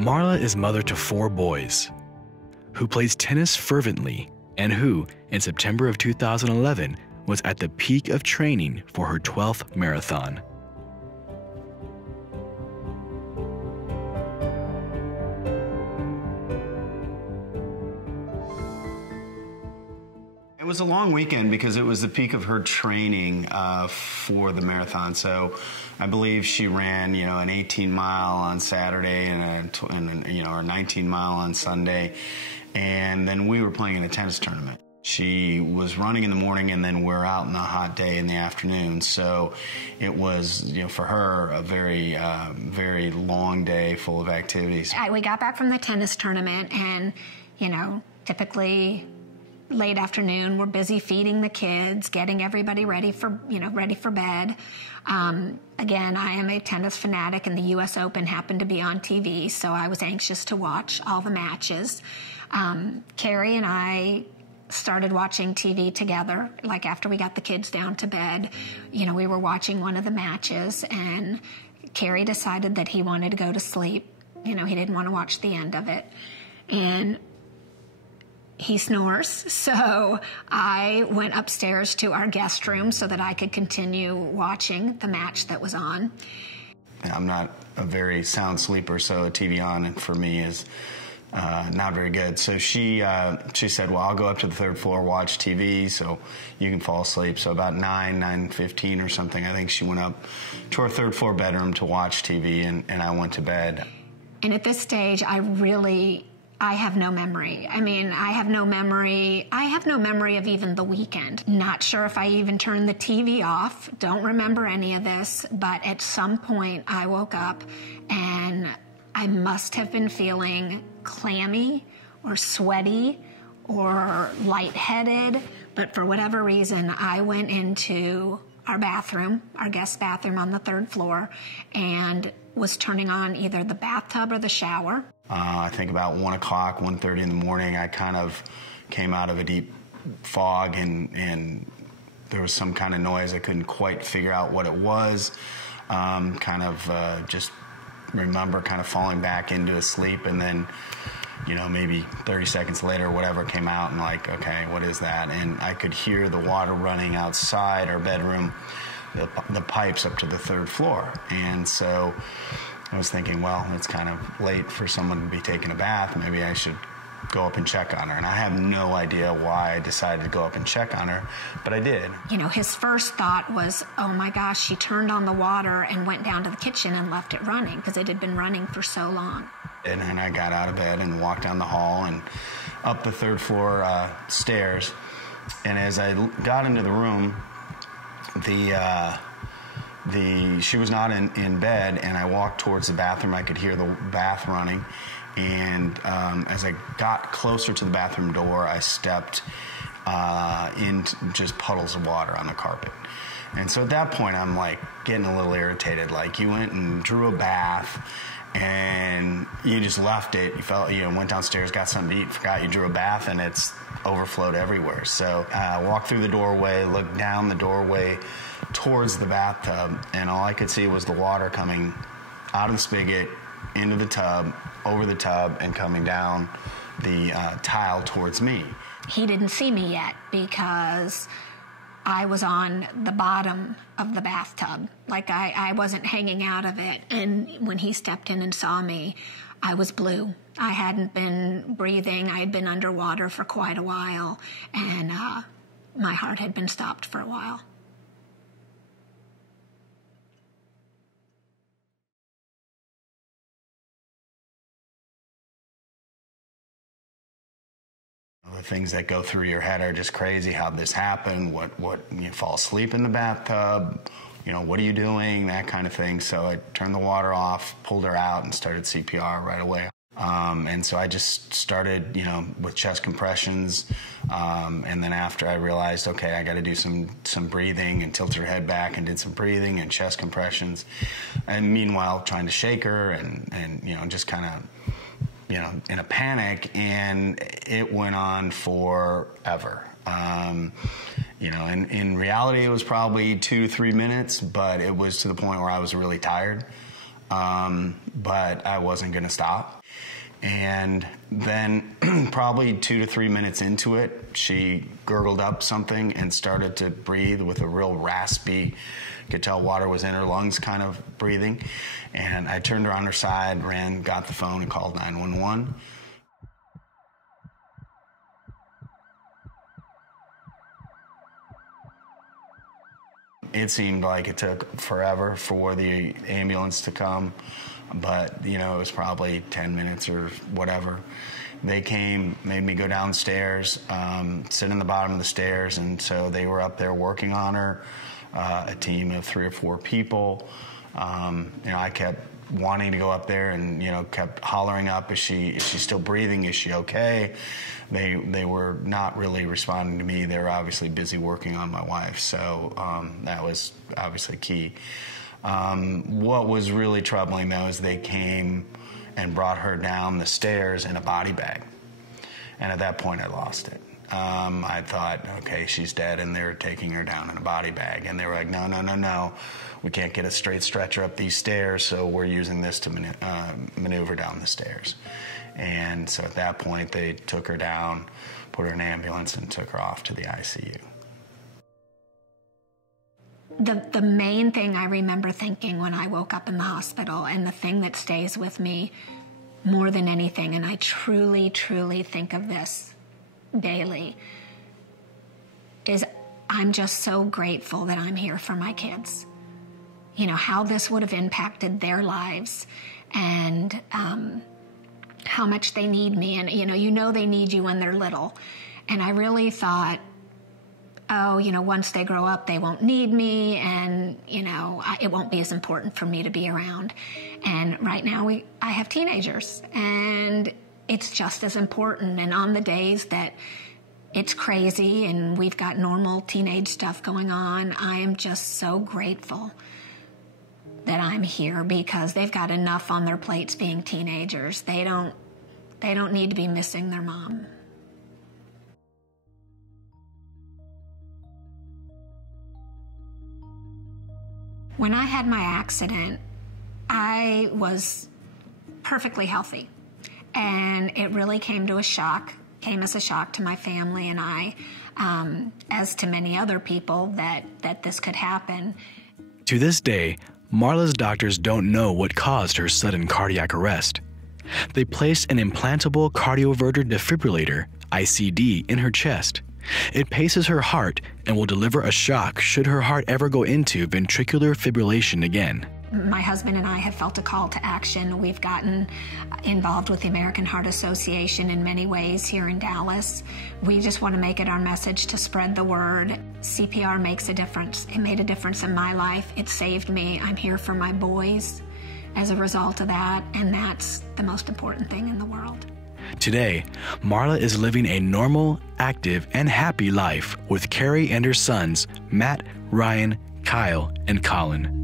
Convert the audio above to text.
Marla is mother to 4 boys, who plays tennis fervently and who, in September of 2011, was at the peak of training for her 12th marathon. It was a long weekend because it was the peak of her training for the marathon. So I believe she ran, an 18-mile on Saturday and a 19-mile on Sunday. And then we were playing in a tennis tournament. She was running in the morning, and then we're out in the hot day in the afternoon. So it was, for her, a very, very long day full of activities. We got back from the tennis tournament, and, typically late afternoon, we're busy feeding the kids, getting everybody ready for bed. Again, I am a tennis fanatic, and the U.S. Open happened to be on TV, so I was anxious to watch all the matches. Carrie and I started watching TV together, like after we got the kids down to bed. We were watching one of the matches, and Carrie decided that he wanted to go to sleep. He didn't want to watch the end of it. And he snores, so I went upstairs to our guest room so that I could continue watching the match that was on. I'm not a very sound sleeper, so a TV on for me is not very good. So she said, well, I'll go up to the 3rd floor, watch TV, so you can fall asleep. So about 9:15 or something, I think she went up to our 3rd floor bedroom to watch TV, and I went to bed. And at this stage, I have no memory. I have no memory of even the weekend. Not sure if I even turned the TV off. Don't remember any of this. But at some point, I woke up and I must have been feeling clammy or sweaty or lightheaded. But for whatever reason, I went into our bathroom, our guest bathroom on the 3rd floor, and was turning on either the bathtub or the shower. I think about 1 o'clock, 1:30 in the morning, I kind of came out of a deep fog, and there was some kind of noise. I couldn't quite figure out what it was. Just remember kind of falling back into a sleep, and then, maybe 30 seconds later, whatever came out, and like, okay, what is that? And I could hear the water running outside our bedroom, the pipes up to the 3rd floor. And so I was thinking, well, it's kind of late for someone to be taking a bath. Maybe I should go up and check on her. And I have no idea why I decided to go up and check on her, but I did. His first thought was, oh my gosh, she turned on the water and went down to the kitchen and left it running because it had been running for so long. And then I got out of bed and walked down the hall and up the 3rd floor stairs. And as I got into the room, she was not in bed, and I walked towards the bathroom. I could hear the bath running, and as I got closer to the bathroom door, I stepped into just puddles of water on the carpet. And so at that point, I'm like getting a little irritated. Like, you went and drew a bath, and you just left it. You went downstairs, got something to eat, forgot you drew a bath, and it's overflowed everywhere. So I walked through the doorway, looked down the doorway towards the bathtub, and all I could see was the water coming out of the spigot, into the tub, over the tub, and coming down the tile towards me. He didn't see me yet because I was on the bottom of the bathtub. Like, I wasn't hanging out of it. And when he stepped in and saw me, I was blue. I hadn't been breathing. I had been underwater for quite a while, and my heart had been stopped for a while. The things that go through your head are just crazy. How'd this happen? What you fall asleep in the bathtub? What are you doing? That kind of thing. So I turned the water off, pulled her out, and started CPR right away. And so I just started, with chest compressions. And then after I realized, okay, I got to do some breathing, and tilted her head back and did some breathing and chest compressions. And meanwhile, trying to shake her and just kind of, in a panic, and it went on forever. In reality, it was probably 2-3 minutes, but it was to the point where I was really tired. But I wasn't going to stop. And then probably 2 to 3 minutes into it, she gurgled up something and started to breathe with a real raspy, could tell water was in her lungs kind of breathing. And I turned her on her side, ran, got the phone, and called 911. It seemed like it took forever for the ambulance to come, but, you know, it was probably 10 minutes or whatever. They came, made me go downstairs, sit in the bottom of the stairs, and so they were up there working on her, a team of 3 or 4 people. You know, I kept wanting to go up there and, you know, kept hollering up, is she still breathing? Is she okay? They were not really responding to me. They were obviously busy working on my wife, so that was obviously key. What was really troubling, though, is they came and brought her down the stairs in a body bag. And at that point, I lost it. I thought, okay, she's dead, and they're taking her down in a body bag. And they were like, no, no, no, no. We can't get a straight stretcher up these stairs, so we're using this to maneuver down the stairs. And so at that point, they took her down, put her in an ambulance, and took her off to the ICU. The main thing I remember thinking when I woke up in the hospital, and the thing that stays with me more than anything, and I truly, truly think of this daily, is I'm just so grateful that I'm here for my kids. You know, how this would have impacted their lives, and how much they need me. And, you know they need you when they're little. And I really thought, oh, you know, once they grow up, they won't need me, and, you know, it won't be as important for me to be around. And right now, I have teenagers, and it's just as important. And on the days that it's crazy and we've got normal teenage stuff going on, I am just so grateful that I'm here, because they've got enough on their plates being teenagers. They don't need to be missing their mom. When I had my accident, I was perfectly healthy, and it really came as a shock to my family and I, as to many other people, that this could happen. To this day, Marla's doctors don't know what caused her sudden cardiac arrest. They placed an implantable cardioverter defibrillator, ICD, in her chest. It paces her heart and will deliver a shock should her heart ever go into ventricular fibrillation again. My husband and I have felt a call to action. We've gotten involved with the American Heart Association in many ways here in Dallas. We just want to make it our message to spread the word. CPR makes a difference. It made a difference in my life. It saved me. I'm here for my boys as a result of that, and that's the most important thing in the world. Today, Marla is living a normal, active, and happy life with Carrie and her sons, Matt, Ryan, Kyle, and Colin.